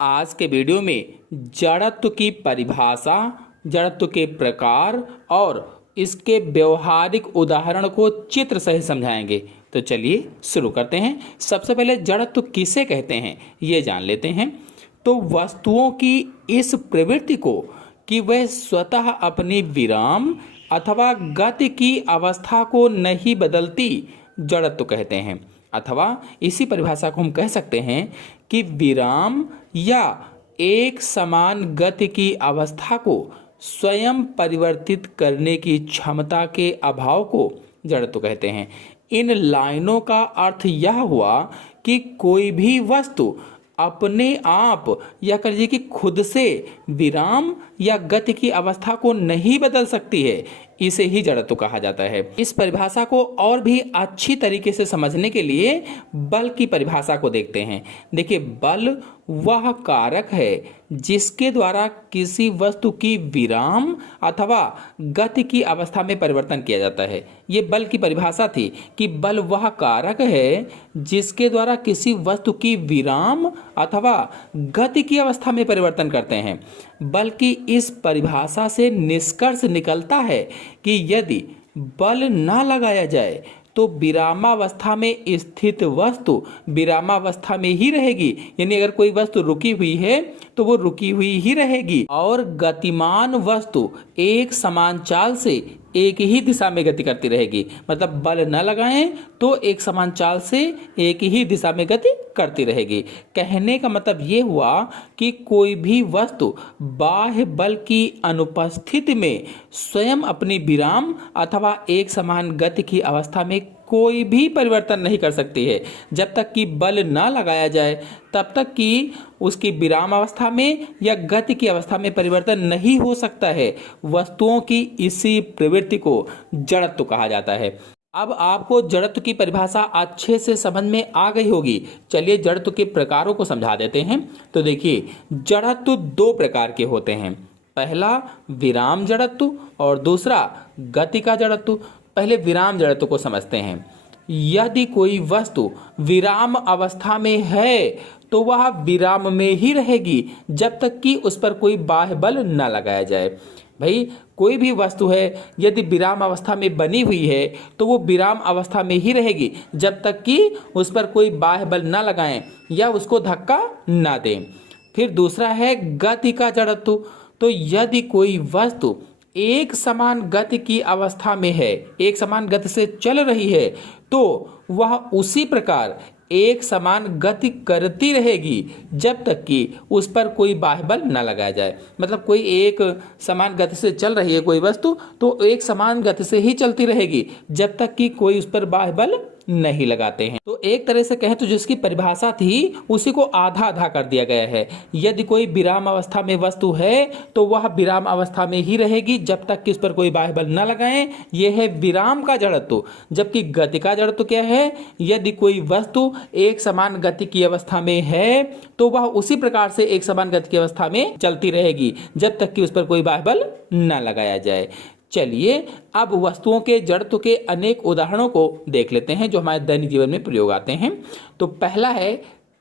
आज के वीडियो में जड़त्व की परिभाषा, जड़त्व के प्रकार और इसके व्यवहारिक उदाहरण को चित्र सहित समझाएंगे। तो चलिए शुरू करते हैं। सबसे पहले जड़त्व किसे कहते हैं ये जान लेते हैं। तो वस्तुओं की इस प्रवृत्ति को कि वह स्वतः अपनी विराम अथवा गति की अवस्था को नहीं बदलती जड़त्व कहते हैं। अथवा इसी परिभाषा को हम कह सकते हैं कि विराम या एक समान गति की अवस्था को स्वयं परिवर्तित करने की क्षमता के अभाव को जड़त्व कहते हैं। इन लाइनों का अर्थ यह हुआ कि कोई भी वस्तु अपने आप या कहिए कि खुद से विराम या गति की अवस्था को नहीं बदल सकती है, इसे ही जड़त्व कहा जाता है। इस परिभाषा को और भी अच्छी तरीके से समझने के लिए बल की परिभाषा को देखते हैं। देखिए, बल वह कारक है जिसके द्वारा किसी वस्तु की विराम अथवा गति की अवस्था में परिवर्तन किया जाता है। ये बल की परिभाषा थी कि बल वह कारक है जिसके द्वारा किसी वस्तु की विराम अथवा गति की अवस्था में परिवर्तन करते हैं। बल की इस परिभाषा से निष्कर्ष निकलता है कि यदि बल ना लगाया जाए तो विरामावस्था में स्थित वस्तु विरामावस्था में ही रहेगी। यानी अगर कोई वस्तु रुकी हुई है तो वो रुकी हुई ही रहेगी और गतिमान वस्तु एक समान चाल से एक ही दिशा में गति करती रहेगी। मतलब बल न लगाएं तो एक समान चाल से एक ही दिशा में गति करती रहेगी। कहने का मतलब ये हुआ कि कोई भी वस्तु बाह्य बल की अनुपस्थिति में स्वयं अपनी विराम अथवा एक समान गति की अवस्था में कोई भी परिवर्तन नहीं कर सकती है। जब तक कि बल ना लगाया जाए तब तक कि उसकी विराम अवस्था में या गति की अवस्था में परिवर्तन नहीं हो सकता है। वस्तुओं की इसी प्रवृत्ति को जड़त्व कहा जाता है। अब आपको जड़त्व की परिभाषा अच्छे से समझ में आ गई होगी। चलिए जड़त्व के प्रकारों को समझा देते हैं। तो देखिए, जड़त्व दो प्रकार के होते हैं। पहला विराम जड़त्व और दूसरा गति का जड़त्व। पहले विराम जड़त्व को समझते हैं। यदि कोई वस्तु विराम अवस्था में है तो वह विराम में ही रहेगी जब तक कि उस पर कोई बाह्य बल न लगाया जाए। भाई, कोई भी वस्तु है यदि विराम अवस्था में बनी हुई है तो वो विराम अवस्था में ही रहेगी जब तक कि उस पर कोई बाह्य बल न लगाएं या उसको धक्का न दें। फिर दूसरा है गति का जड़त्व। तो यदि कोई वस्तु एक समान गति की अवस्था में है, एक समान गति से चल रही है, तो वह उसी प्रकार एक समान गति करती रहेगी जब तक कि उस पर कोई बाह्य बल न लगाया जाए। मतलब कोई एक समान गति से चल रही है कोई वस्तु, तो एक समान गति से ही चलती रहेगी जब तक कि कोई उस पर बाह्य बल नहीं लगाते हैं। तो एक तरह से कहें तो जिसकी परिभाषा थी उसी को आधा आधा कर दिया गया है। यदि कोई विराम अवस्था में वस्तु है तो वह विराम अवस्था में ही रहेगी जब तक कि उस पर कोई बाह्य बल न लगाएं। यह है विराम का जड़त्व। जबकि गति का जड़त्व क्या है? यदि कोई वस्तु एक समान गति की अवस्था में है तो वह उसी प्रकार से एक समान गति की अवस्था में चलती रहेगी जब तक कि उस पर कोई बाह्य बल न लगाया जाए। चलिए अब वस्तुओं के जड़त्व के अनेक उदाहरणों को देख लेते हैं जो हमारे दैनिक जीवन में प्रयोग आते हैं। तो पहला है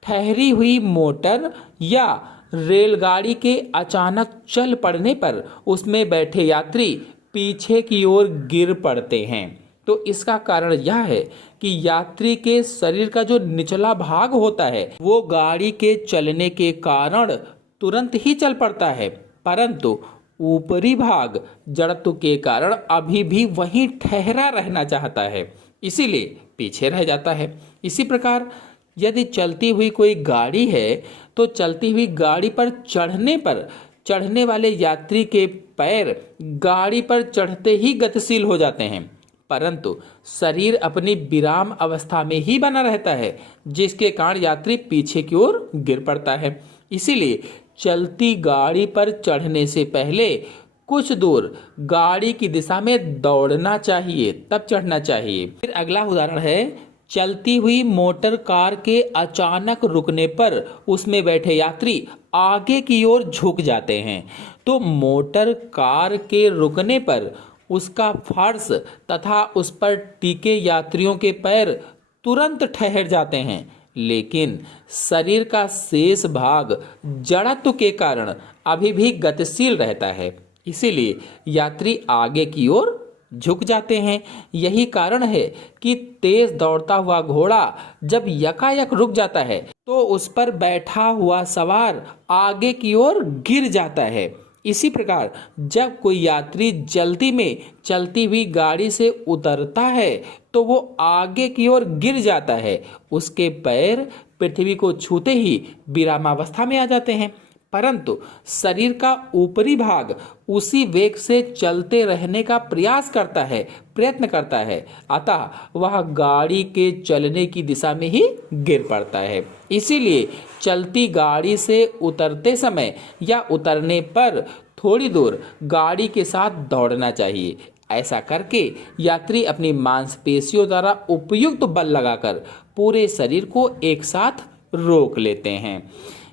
ठहरी हुई मोटर या रेलगाड़ी के अचानक चल पड़ने पर उसमें बैठे यात्री पीछे की ओर गिर पड़ते हैं। तो इसका कारण यह है कि यात्री के शरीर का जो निचला भाग होता है वो गाड़ी के चलने के कारण तुरंत ही चल पड़ता है, परंतु ऊपरी भाग जड़त्व के कारण अभी भी वहीं ठहरा रहना चाहता है, इसीलिए पीछे रह जाता है। इसी प्रकार यदि चलती हुई कोई गाड़ी है तो चलती हुई गाड़ी पर चढ़ने पर चढ़ने वाले यात्री के पैर गाड़ी पर चढ़ते ही गतिशील हो जाते हैं, परंतु शरीर अपनी विराम अवस्था में ही बना रहता है, जिसके कारण यात्री पीछे की ओर गिर पड़ता है। इसीलिए चलती गाड़ी पर चढ़ने से पहले कुछ दूर गाड़ी की दिशा में दौड़ना चाहिए, तब चढ़ना चाहिए। फिर अगला उदाहरण है चलती हुई मोटर कार के अचानक रुकने पर उसमें बैठे यात्री आगे की ओर झुक जाते हैं। तो मोटर कार के रुकने पर उसका फर्श तथा उस पर टिके यात्रियों के पैर तुरंत ठहर जाते हैं, लेकिन शरीर का शेष भाग जड़त्व के कारण अभी भी गतिशील रहता है। इसीलिए यात्री आगे की ओर झुक जाते हैं। यही कारण है कि तेज दौड़ता हुआ घोड़ा जब यकायक रुक जाता है तो उस पर बैठा हुआ सवार आगे की ओर गिर जाता है। इसी प्रकार जब कोई यात्री जल्दी में चलती हुई गाड़ी से उतरता है तो वो आगे की ओर गिर जाता है। उसके पैर पृथ्वी को छूते ही विरामावस्था में आ जाते हैं, परंतु शरीर का ऊपरी भाग उसी वेग से चलते रहने का प्रयत्न करता है, अतः वह गाड़ी के चलने की दिशा में ही गिर पड़ता है। इसीलिए चलती गाड़ी से उतरते समय या उतरने पर थोड़ी दूर गाड़ी के साथ दौड़ना चाहिए। ऐसा करके यात्री अपनी मांसपेशियों द्वारा उपयुक्त बल लगाकर पूरे शरीर को एक साथ रोक लेते हैं।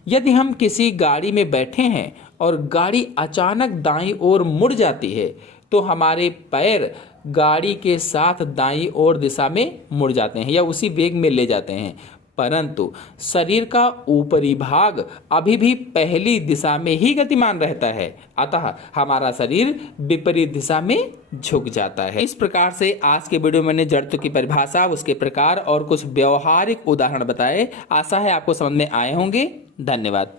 यदि हम किसी गाड़ी में बैठे हैं और गाड़ी अचानक दाईं ओर मुड़ जाती है तो हमारे पैर गाड़ी के साथ दाईं ओर दिशा में मुड़ जाते हैं या उसी वेग में ले जाते हैं, परंतु शरीर का ऊपरी भाग अभी भी पहली दिशा में ही गतिमान रहता है, अतः हमारा शरीर विपरीत दिशा में झुक जाता है। इस प्रकार से आज के वीडियो में मैंने जड़त्व की परिभाषा, उसके प्रकार और कुछ व्यवहारिक उदाहरण बताए। आशा है आपको समझ में आए होंगे। धन्यवाद।